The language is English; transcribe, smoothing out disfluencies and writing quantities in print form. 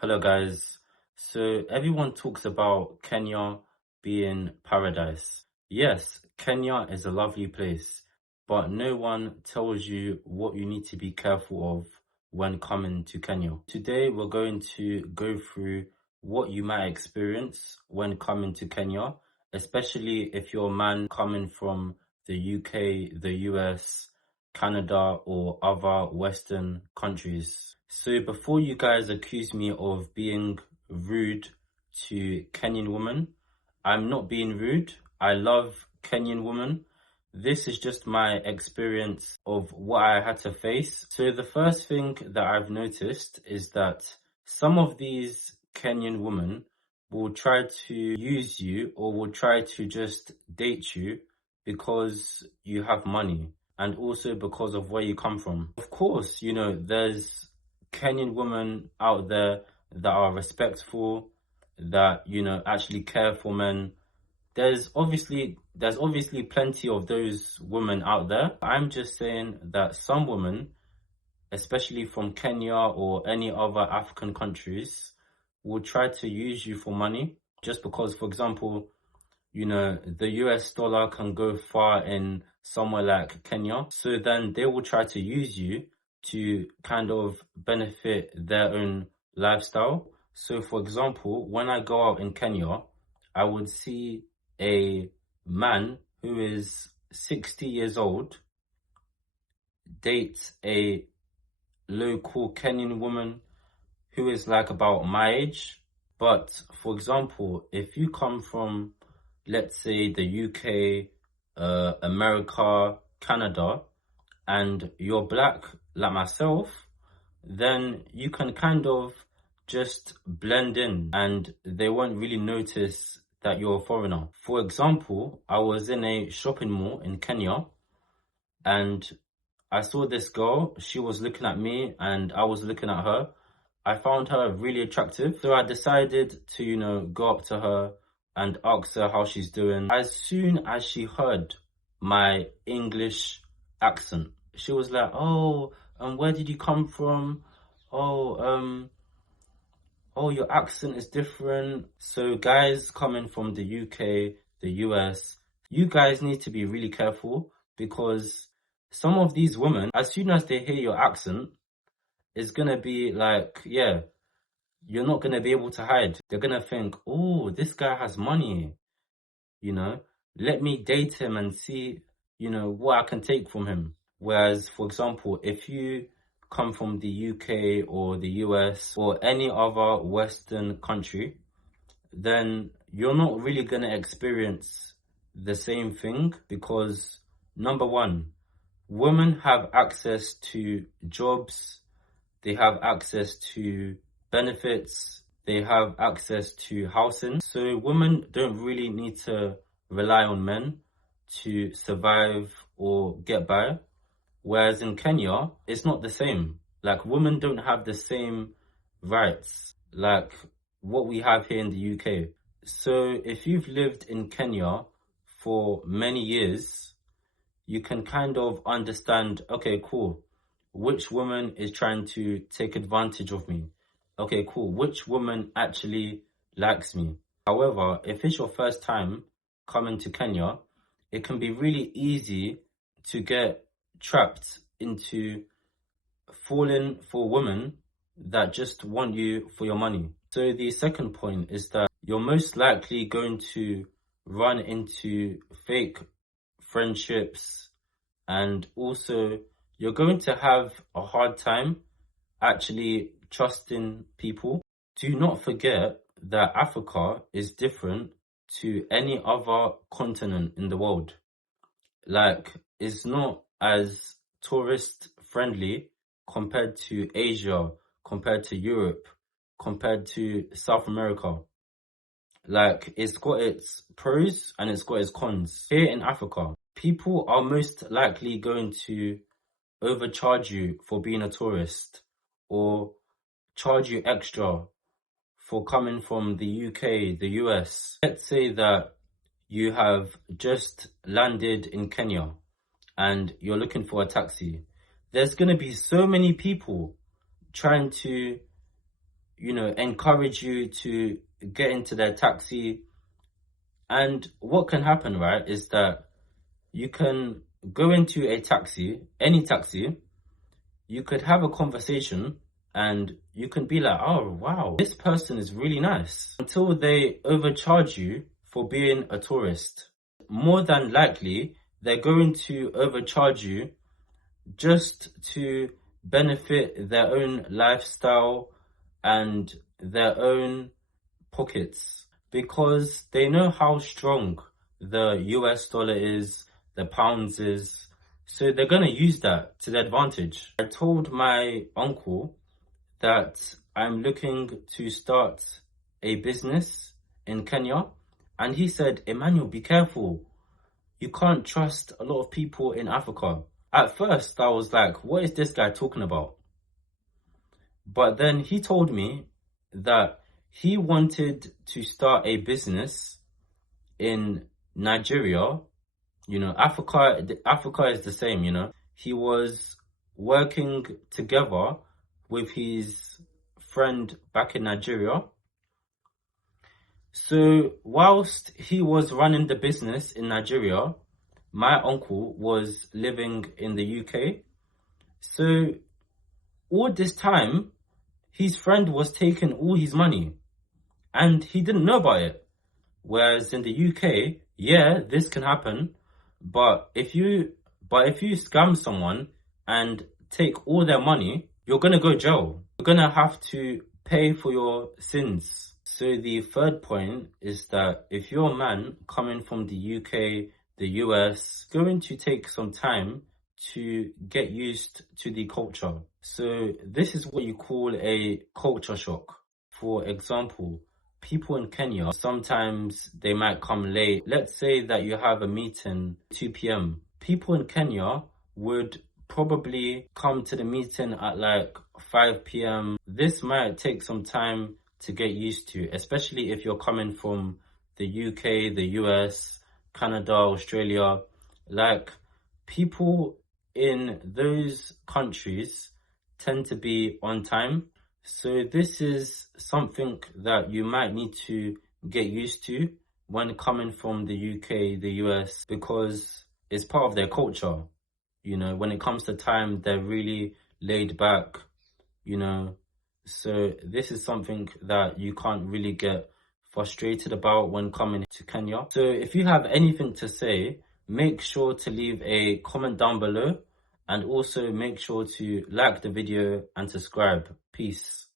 Hello guys. So everyone talks about Kenya being paradise. Yes, Kenya is a lovely place, but no one tells you what you need to be careful of when coming to Kenya. Today we're going to go through what you might experience when coming to Kenya, especially if you're a man coming from the UK, the US, Canada, or other Western countries. So before you guys accuse me of being rude to Kenyan women, I'm not being rude. I love Kenyan women. This is just my experience of what I had to face. So the first thing that I've noticed is that some of these Kenyan women will try to use you or will try to just date you because you have money and also because of where you come from. Of course, there's Kenyan women out there that are respectful, that, actually care for men. There's obviously plenty of those women out there. I'm just saying that some women, especially from Kenya or any other African countries, will try to use you for money just because, for example, the US dollar can go far in somewhere like Kenya. So then they will try to use you to kind of benefit their own lifestyle. So for example, when I go out in Kenya, I would see a man who is 60 years old date a local Kenyan woman who is like about my age. But for example, if you come from, let's say, the UK, America, Canada, and you're black like myself, then you can kind of just blend in and they won't really notice that you're a foreigner. For example, I was in a shopping mall in Kenya and I saw this girl. She was looking at me and I was looking at her. I found her really attractive. So I decided to, go up to her and ask her how she's doing. As soon as she heard my English accent, she was like, "Oh, where did you come from? Oh, oh, your accent is different." So guys coming from the UK, the US, you guys need to be really careful because some of these women, as soon as they hear your accent, it's gonna be like, yeah, you're not gonna be able to hide. They're gonna think, "Oh, this guy has money, you know, let me date him and see, what I can take from him." Whereas, for example, if you come from the UK or the US or any other Western country, then you're not really going to experience the same thing because, number one, women have access to jobs, they have access to benefits, they have access to housing. So women don't really need to rely on men to survive or get by. Whereas in Kenya, it's not the same. Like, women don't have the same rights like what we have here in the UK. So if you've lived in Kenya for many years, you can kind of understand, okay, cool, which woman is trying to take advantage of me? Okay, cool, which woman actually likes me? However, if it's your first time coming to Kenya, it can be really easy to get trapped into falling for women that just want you for your money. So the second point is that you're most likely going to run into fake friendships, and also you're going to have a hard time actually trusting people. Do not forget that Africa is different to any other continent in the world. Like, it's not as tourist friendly compared to Asia, compared to Europe, compared to South America. Like, it's got its pros and it's got its cons. Here in Africa, people are most likely going to overcharge you for being a tourist or charge you extra for coming from the UK, the US. Let's say that you have just landed in Kenya and you're looking for a taxi. There's going to be so many people trying to, you know, encourage you to get into their taxi. And what can happen, right, is that you can go into a taxi, any taxi, you could have a conversation and you can be like, oh, wow, this person is really nice, until they overcharge you for being a tourist. More than likely, they're going to overcharge you just to benefit their own lifestyle and their own pockets, because they know how strong the US dollar is, the pounds is, so they're going to use that to their advantage. I told my uncle that I'm looking to start a business in Kenya, and he said, Emmanuel, be careful. You can't trust a lot of people in Africa. At first, I was like, what is this guy talking about? But then he told me that he wanted to start a business in Nigeria. You know, Africa is the same, you know. He was working together with his friend back in Nigeria. So whilst he was running the business in Nigeria, my uncle was living in the UK. So all this time, his friend was taking all his money and he didn't know about it. Whereas in the UK, yeah, this can happen. But if you scam someone and take all their money, you're going to go jail. You're going to have to pay for your sins. So the third point is that if you're a man coming from the UK, the US, it's going to take some time to get used to the culture. So this is what you call a culture shock. For example, people in Kenya, sometimes they might come late. Let's say that you have a meeting 2 p.m. People in Kenya would probably come to the meeting at like 5 p.m. This might take some time to get used to, especially if you're coming from the UK, the US, Canada, Australia. Like, people in those countries tend to be on time. So this is something that you might need to get used to when coming from the UK, the US, because it's part of their culture. You know, when it comes to time, they're really laid back, you know. So this is something that you can't really get frustrated about when coming to Kenya. So if you have anything to say, make sure to leave a comment down below, and also make sure to like the video and subscribe. Peace.